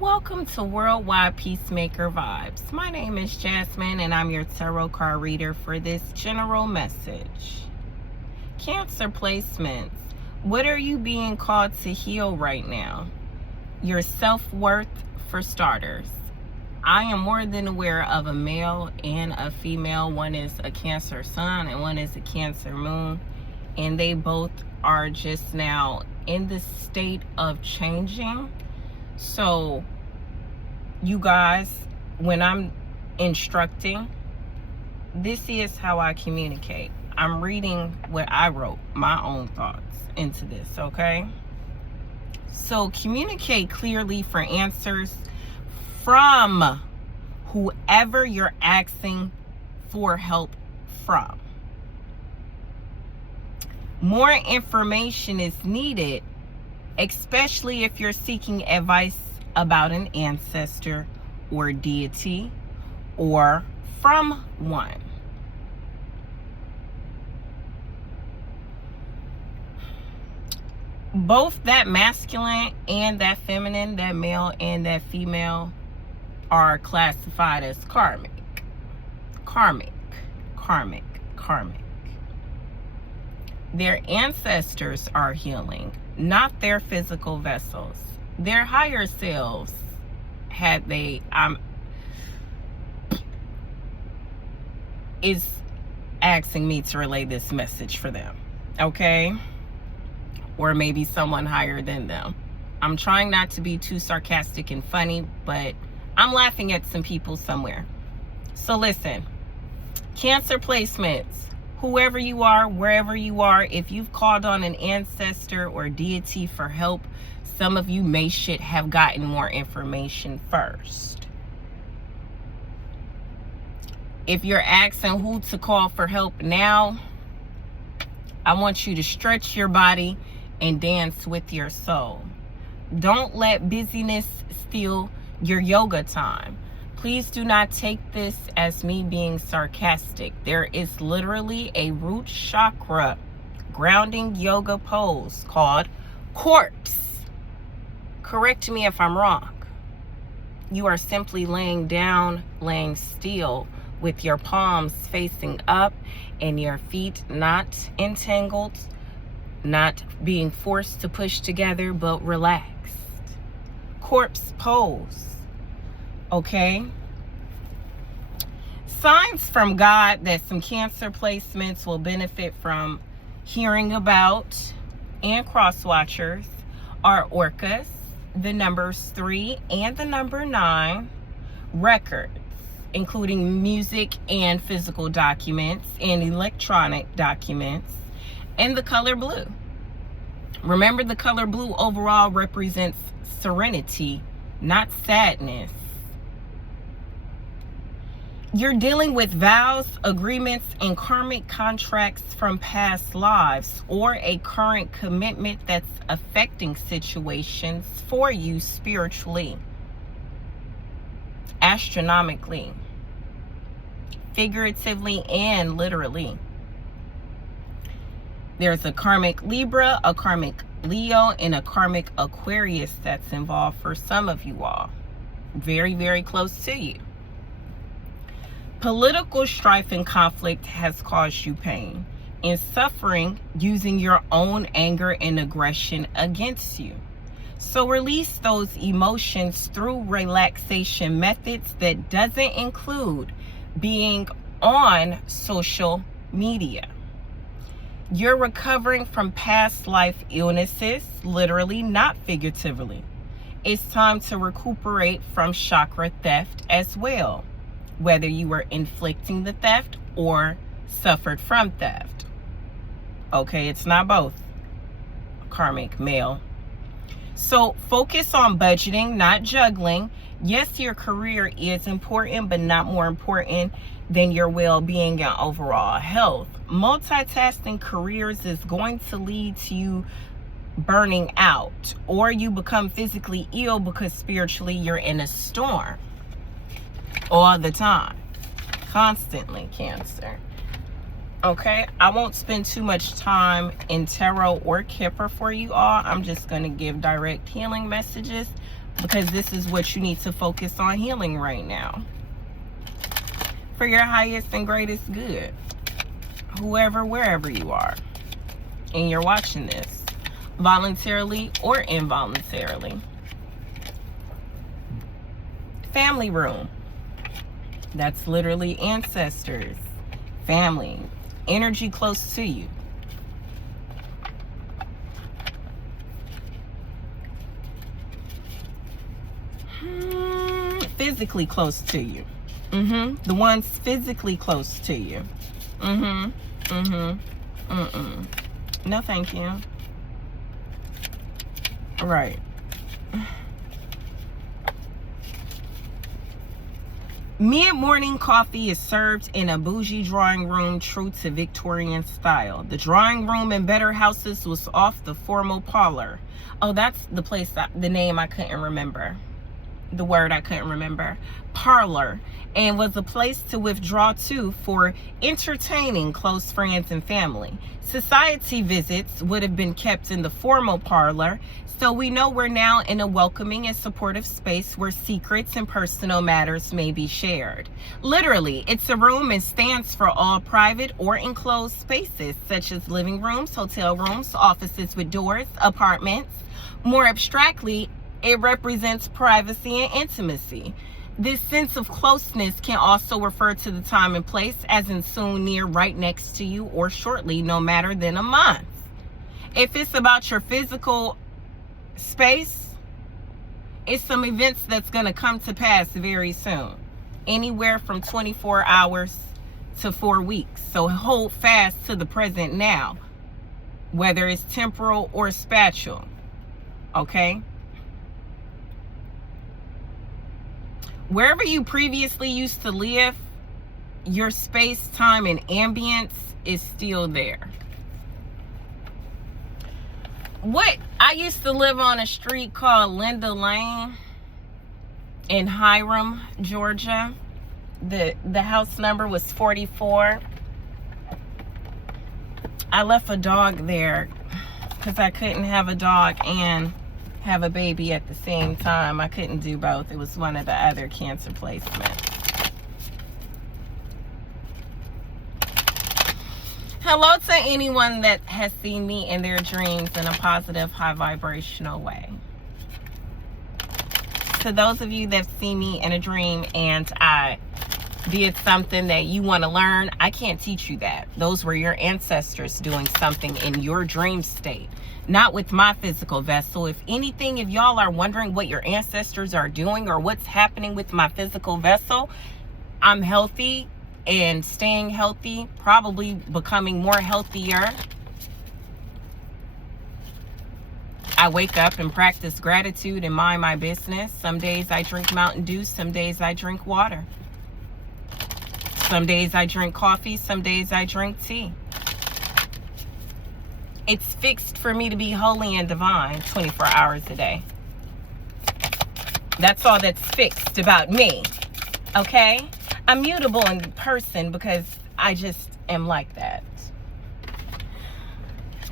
Welcome to Worldwide Peacemaker Vibes. My name is Jasmine and I'm your tarot card reader for this general message. Cancer placements. What are you being called to heal right now? Your self-worth, for starters. I am more than aware of a male and a female. One is a Cancer sun and one is a Cancer moon. And they both are just now in the state of changing. So, you guys, when I'm instructing, this is how I communicate. I'm reading what I wrote, my own thoughts into this, okay? So, communicate clearly for answers from whoever you're asking for help from. More information is needed, especially if you're seeking advice about an ancestor or deity or from one. Both that masculine and that feminine, that male and that female, are classified as karmic. Karmic. Their ancestors are healing, not their physical vessels. Their higher selves, had they, is asking me to relay this message for them, okay? Or maybe someone higher than them. I'm trying not to be too sarcastic and funny, but I'm laughing at some people somewhere. So listen, Cancer placements. Whoever you are, wherever you are, if you've called on an ancestor or deity for help, some of you should have gotten more information first. If you're asking who to call for help now, I want you to stretch your body and dance with your soul. Don't let busyness steal your yoga time. Please do not take this as me being sarcastic. There is literally a root chakra grounding yoga pose called corpse. Correct me if I'm wrong. You are simply laying down, laying still with your palms facing up and your feet not entangled, not being forced to push together, but relaxed. Corpse pose. Okay? Signs from God that some Cancer placements will benefit from hearing about and cross watchers are orcas, the numbers 3 and the number 9, records, including music and physical documents and electronic documents, and the color blue. Remember, the color blue overall represents serenity, not sadness. You're dealing with vows, agreements, and karmic contracts from past lives, or a current commitment that's affecting situations for you spiritually, astronomically, figuratively, and literally. There's a karmic Libra, a karmic Leo, and a karmic Aquarius that's involved for some of you all. Very, very close to you. Political strife and conflict has caused you pain and suffering using your own anger and aggression against you. So release those emotions through relaxation methods that doesn't include being on social media. You're recovering from past life illnesses, literally, not figuratively. It's time to recuperate from chakra theft as well, whether you were inflicting the theft or suffered from theft. Okay, it's not both. Karmic male. So focus on budgeting, not juggling. Yes, your career is important, but not more important than your well-being and overall health. Multitasking careers is going to lead to you burning out, or you become physically ill because spiritually you're in a storm. All the time, constantly, Cancer. Okay, I won't spend too much time in tarot or Kipper for you all. I'm just going to give direct healing messages because this is what you need to focus on healing right now. For your highest and greatest good. Whoever, wherever you are. And you're watching this. Voluntarily or involuntarily. Family room. That's literally ancestors. Family. Energy close to you. Physically close to you. The ones physically close to you. No, thank you. Right. Mid-morning coffee is served in a bougie drawing room true to Victorian style. The drawing room in better houses was off the formal parlor. Oh, that's the place, the name I couldn't remember. The word I couldn't remember. Parlor. And was a place to withdraw to for entertaining close friends and family. Society visits would have been kept in the formal parlor, so we know we're now in a welcoming and supportive space where secrets and personal matters may be shared. Literally, it's a room and stands for all private or enclosed spaces, such as living rooms, hotel rooms, offices with doors, apartments. More abstractly, it represents privacy and intimacy. This sense of closeness can also refer to the time and place, as in soon, near, right next to you, or shortly, no matter than a month. If it's about your physical space, it's some events that's going to come to pass very soon. Anywhere from 24 hours to 4 weeks. So hold fast to the present now, whether it's temporal or spatial. Okay? Wherever you previously used to live, your space, time, and ambience is still there. I used to live on a street called Linda Lane in Hiram, Georgia. The house number was 44. I left a dog there because I couldn't have a dog and have a baby at the same time. I couldn't do both. It was one of the other cancer placements. Hello to anyone that has seen me in their dreams in a positive, high vibrational way. To those of you that see me in a dream and I did something that you want to learn, I can't teach you that. Those were your ancestors doing something in your dream state. Not with my physical vessel. If anything, if y'all are wondering what your ancestors are doing or what's happening with my physical vessel, I'm healthy and staying healthy, probably becoming more healthier. I wake up and practice gratitude and mind my business. Some days I drink Mountain Dew, some days I drink water. Some days I drink coffee, some days I drink tea. It's fixed for me to be holy and divine 24 hours a day. That's all that's fixed about me, okay? I'm mutable in person because I just am like that.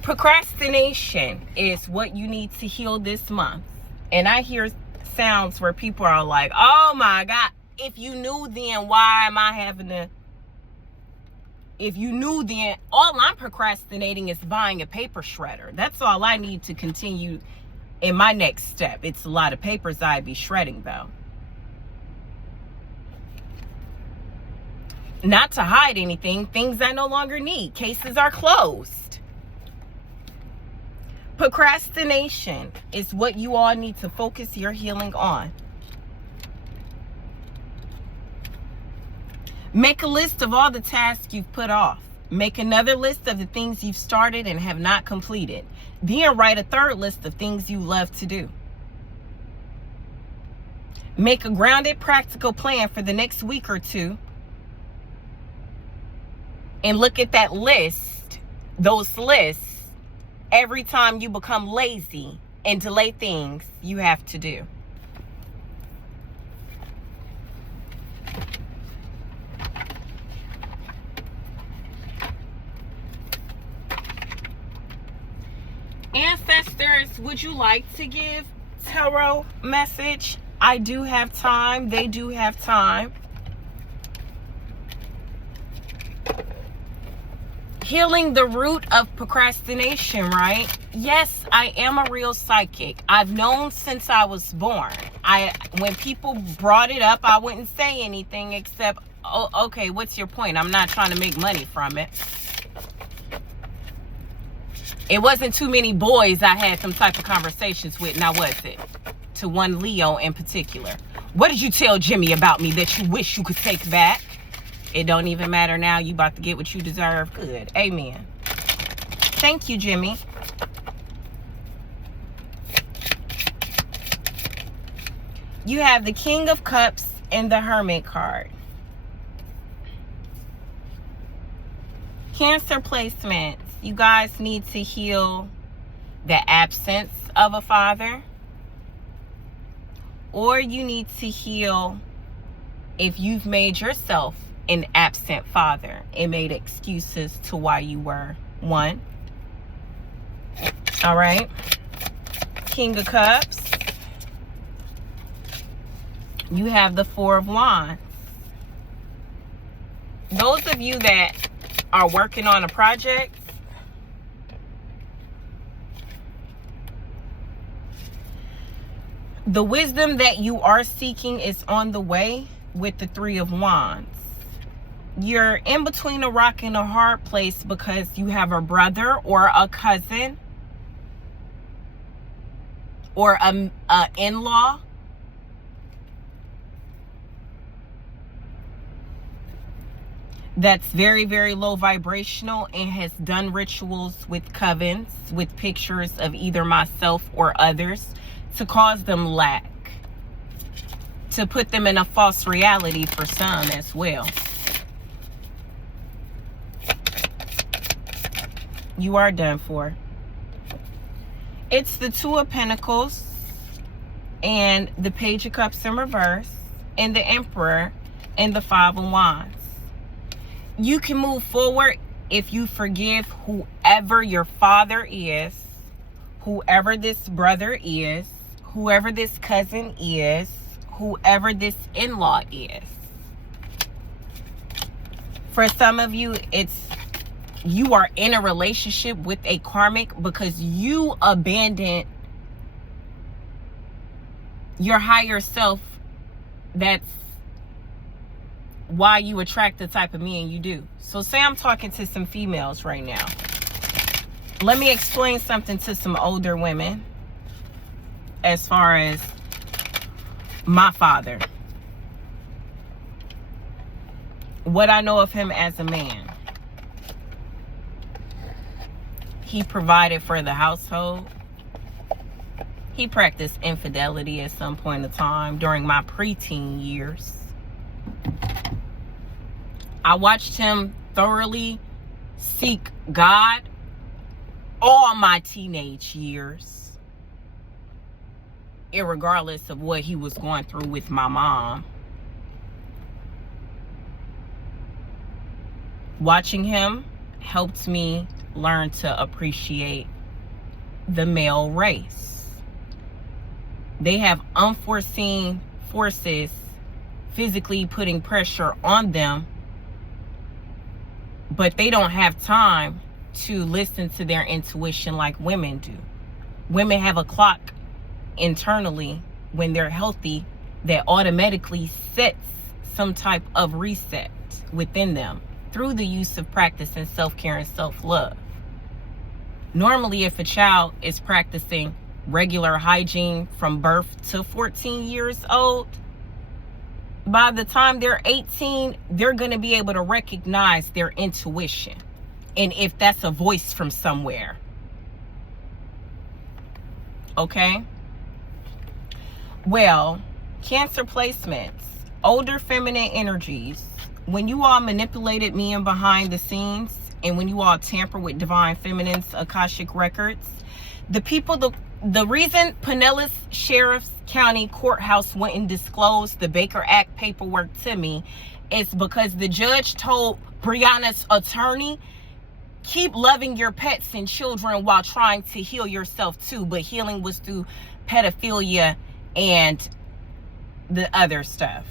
Procrastination is what you need to heal this month. And I hear sounds where people are like, oh my God, if you knew then, why am I having to? If you knew then, all I'm procrastinating is buying a paper shredder. That's all I need to continue in my next step. It's a lot of papers I'd be shredding though. Not to hide anything, things I no longer need. Cases are closed. Procrastination is what you all need to focus your healing on. Make a list of all the tasks you've put off. Make another list of the things you've started and have not completed. Then write a third list of things you love to do. Make a grounded, practical plan for the next week or two. And look at that list, those lists, every time you become lazy and delay things you have to do. would you like to give tarot message? I do have time. They do have time. Healing the root of procrastination, right? Yes, I am a real psychic. I've known since I was born. When people brought it up, I wouldn't say anything except, oh, okay, what's your point? I'm not trying to make money from it. It wasn't too many boys I had some type of conversations with, now was it? To one Leo in particular. What did you tell Jimmy about me that you wish you could take back? It don't even matter now. You about to get what you deserve. Good. Amen. Thank you, Jimmy. You have the King of Cups and the Hermit card. Cancer placements. You guys need to heal the absence of a father. Or you need to heal if you've made yourself an absent father and made excuses to why you were one. All right. King of Cups. You have the Four of Wands. Those of you that are working on a project, the wisdom that you are seeking is on the way with the Three of Wands. You're in between a rock and a hard place because you have a brother or a cousin or an in-law that's very, very low vibrational and has done rituals with covens, with pictures of either myself or others to cause them lack, to put them in a false reality for some as well. You are done for. It's the Two of Pentacles and the Page of Cups in reverse and the Emperor and the Five of Wands. You can move forward if you forgive whoever your father is, whoever this brother is, whoever this cousin is, whoever this in-law is. For some of you, you are in a relationship with a karmic because you abandoned your higher self. That's why you attract the type of men you do. So say I'm talking to some females right now. Let me explain something to some older women as far as my father. What I know of him as a man. He provided for the household. He practiced infidelity at some point in time during my preteen years. I watched him thoroughly seek God all my teenage years, irregardless of what he was going through with my mom. Watching him helped me learn to appreciate the male race. They have unforeseen forces physically putting pressure on them, but they don't have time to listen to their intuition like women do. Women have a clock internally when they're healthy that automatically sets some type of reset within them through the use of practice and self-care and self-love. Normally, if a child is practicing regular hygiene from birth to 14 years old, by the time they're 18, they're going to be able to recognize their intuition. And if that's a voice from somewhere. Okay? Well, Cancer placements, older feminine energies. When you all manipulated men behind the scenes, and when you all tamper with divine feminine's Akashic records, the people, the reason Pinellas Sheriff's County Courthouse wouldn't disclose the Baker Act paperwork to me is because the judge told Brianna's attorney keep loving your pets and children while trying to heal yourself too, but healing was through pedophilia and the other stuff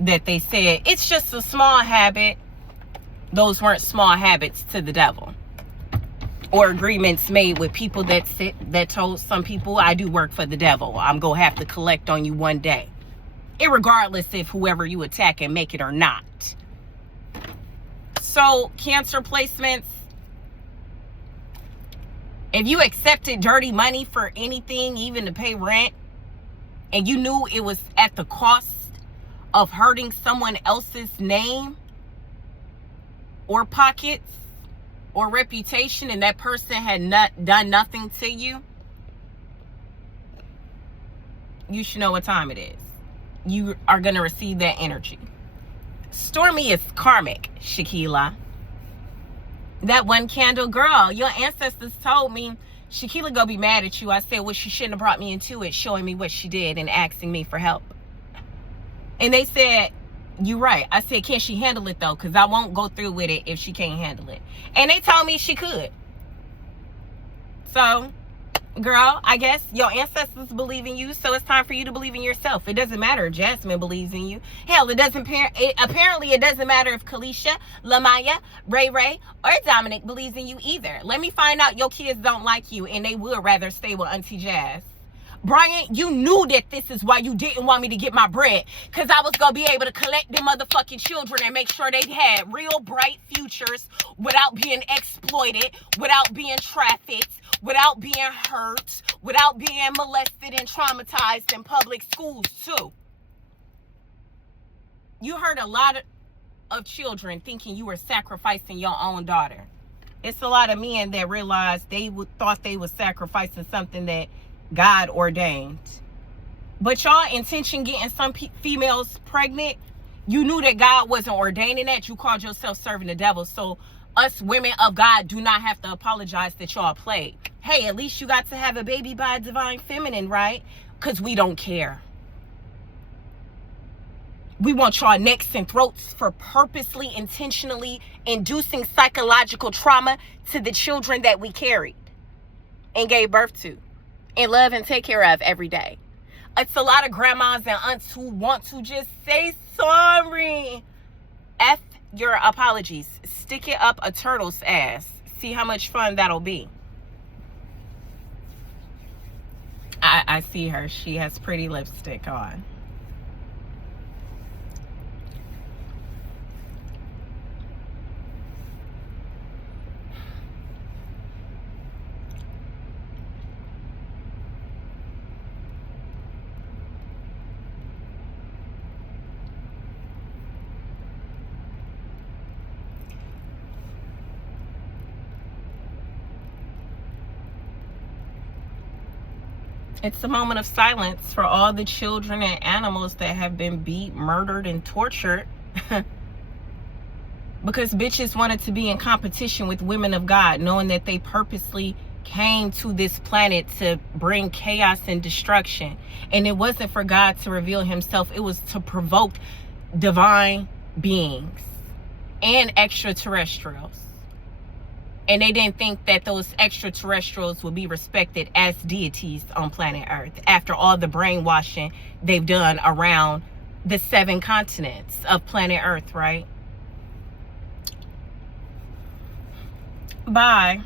that they said it's just a small habit. Those weren't small habits to the devil, or agreements made with people that told some people, I do work for the devil, I'm gonna have to collect on you one day, irregardless if whoever you attack and make it or not. So Cancer placements, if you accepted dirty money for anything, even to pay rent, and you knew it was at the cost of hurting someone else's name or pockets or reputation, and that person had not done nothing to you, you should know what time it is. You are going to receive that energy. Stormy is karmic, Shakila. That one candle girl, your ancestors told me Shakila gonna be mad at you. I said, well, she shouldn't have brought me into it, showing me what she did and asking me for help. And they said, you're right. I said, can she handle it though? Because I won't go through with it if she can't handle it. And they told me she could. So, girl, I guess your ancestors believe in you, so it's time for you to believe in yourself. It doesn't matter if Jasmine believes in you. Hell, apparently it doesn't matter if Kalisha, Lamaya, Ray Ray, or Dominic believes in you either. Let me find out your kids don't like you and they would rather stay with Auntie Jazz. Brian, you knew that this is why you didn't want me to get my bread, because I was going to be able to collect them motherfucking children and make sure they had real bright futures without being exploited, without being trafficked, without being hurt, without being molested and traumatized in public schools too. You hurt a lot of children thinking you were sacrificing your own daughter. It's a lot of men that realized thought they was sacrificing something that God ordained. But y'all intention getting some females pregnant, you knew that God wasn't ordaining that. You called yourself serving the devil. So us women of God do not have to apologize that y'all played. Hey, at least you got to have a baby by a divine feminine, right? Because we don't care. We want y'all necks and throats for purposely, intentionally inducing psychological trauma to the children that we carried and gave birth to and love and take care of every day. It's a lot of grandmas and aunts who want to just say sorry. F your apologies. Stick it up a turtle's ass. See how much fun that'll be. I see her. She has pretty lipstick on. It's a moment of silence for all the children and animals that have been beat, murdered, and tortured because bitches wanted to be in competition with women of God, knowing that they purposely came to this planet to bring chaos and destruction. And it wasn't for God to reveal himself. It was to provoke divine beings and extraterrestrials. And they didn't think that those extraterrestrials would be respected as deities on planet Earth after all the brainwashing they've done around the 7 continents of planet Earth, right? Bye.